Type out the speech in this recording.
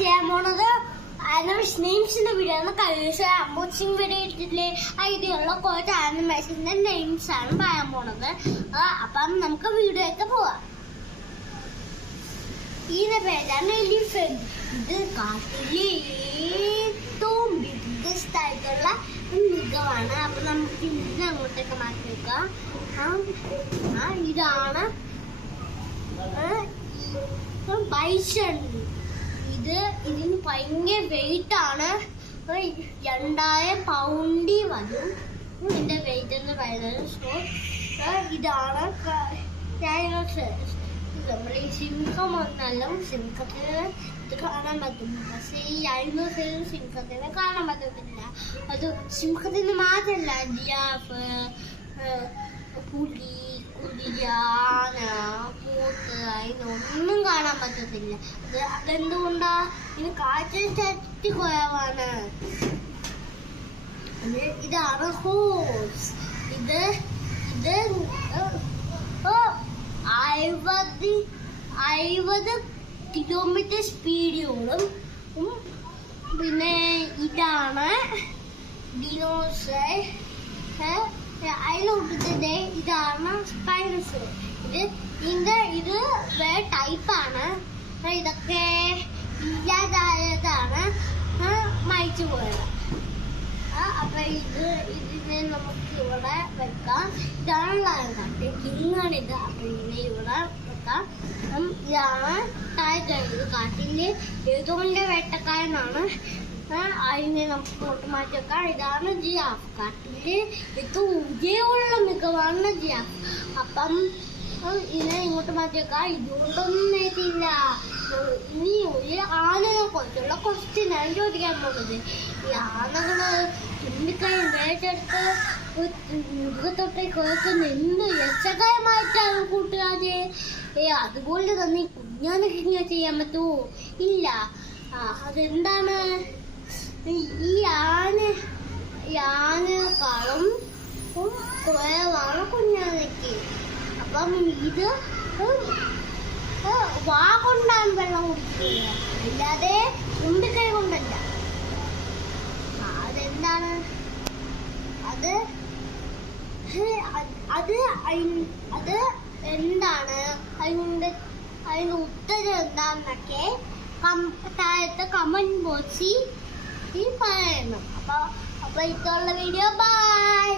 ചെയ്യാൻ പോണത് നെയിംസിന്റെ വീഡിയോ ആണ്. കഴിഞ്ഞ അൺബോക്സിംഗ് വീഡിയോ ഇട്ടിട്ടില്ലേ, അതിലുള്ള കുറച്ച് ആനിമേഷന്റെ നെയിംസ് ആണ് പറയാൻ പോണത്. അപ്പം നമുക്ക് വീഡിയോയൊക്കെ പോവാം. ഇതിന്റെ പേരാണ് എലിഫന്റ്. ഇത് കാട്ടിലെ ഏറ്റവും ബിഗ്ഗസ്റ്റ് ആയിട്ടുള്ള മൃഗമാണ്. അപ്പൊ നമുക്ക് ഇതിനെ അങ്ങോട്ടേക്ക് മാറ്റി വെക്കാം. ഇതാണ് ബൈസൺ. ഇതിന് ഭയങ്കര വെയിറ്റ് ആണ്. 2000 പൗണ്ടി വരും ഇതിന്റെ വെയിറ്റ് എന്ന് പറയുന്നത്. സോ ഇതാണ് ഡൈനോസറസ്. നമ്മൾ ഈ സിംഹം വന്നാലും സിംഹത്തിന് ഇത് കാണാൻ പറ്റും, പക്ഷേ ഈ ഡൈനോസറും സിംഹത്തിന് കാണാൻ പറ്റത്തില്ല. അത് സിംഹത്തിന് മാത്രമല്ല, ജിറാഫ്, പുലി, കുതിര, ആന, പോത്ത്, അതിനൊന്നും കാണാൻ പറ്റത്തില്ല. അതെന്തുകൊണ്ടാ? ഇത് കാഴ്ച ശക്തി കുറവാണ്. ഇതാണ് ഹോഴ്സ്. ഇത് 50 കിലോമീറ്റർ സ്പീഡിയോടും. പിന്നെ ഇതാണ് ഡിനോസർ. അതിലൊട്ടത്തിന്റെ ഇതാണ് സ്പൈനോസർ. ഇത് വേറെ ടൈപ്പാണ്. ഇതൊക്കെ ഇല്ലാതായതാണ്, മരിച്ചു പോയത്. അപ്പൊ ഇതിനെ നമുക്ക് ഇവിടെ വെക്കാം. ഇതാണ് ലയൺ, കിങ്ങാണ് ഇത്. അപ്പൊ ഇതിനെ ഇവിടെ വെക്കാം. ഇതാണ് ടൈഗർ. ഇത് കാട്ടിലെ ഏറ്റവും വലിയ വേട്ടക്കാരനാണ്. അതിനെ നമുക്ക് ഇങ്ങോട്ട് മാറ്റി വെക്കാം. ഇതാണ് ജിറാഫ്. കാട്ടില് ഏറ്റവും ഉയരമുള്ള മികവാണ് ജിറാഫ്. അപ്പം ഇതിനെ ഇങ്ങോട്ട് മാറ്റി വെക്കാം. ഇതുകൊണ്ടൊന്നും നേരിട്ടില്ല. ഇനി ഒരു ആനകളെ കുറിച്ചുള്ള ക്വസ്റ്റ്യനാണ് ചോദിക്കാൻ പോകുന്നത്. ഈ ആനകള് തുമ്പിക്കൈ വേറ്റെടുത്ത് മൃഗത്തൊട്ടെ കുഴക്കുന്ന എന്ത് രസകരമായിട്ടാണ് കൂട്ടുകാരെ. അതുപോലെ തന്നെ കുഞ്ഞാനൊക്കെ ഇങ്ങനെ ചെയ്യാൻ പറ്റുമോ? ഇല്ല. അതെന്താണ്? ഈ ആനക്കാളും കുറവാണ് കുഞ്ഞാനയ്ക്ക്. അപ്പം ഇത് വാ കൊണ്ടാണ് വെള്ളം കുടിക്കുക, അല്ലാതെ തുമ്പിക്കൈ കൊണ്ടല്ല. അതെന്താണ്? അത് എന്താണ്? അതിന്റെ ഉത്തരം എന്താന്നൊക്കെ താഴത്തെ കമന്റ് ബോക്സിൽ പറയണം. അപ്പൊ ഇതുള്ള വീഡിയോ ബൈ.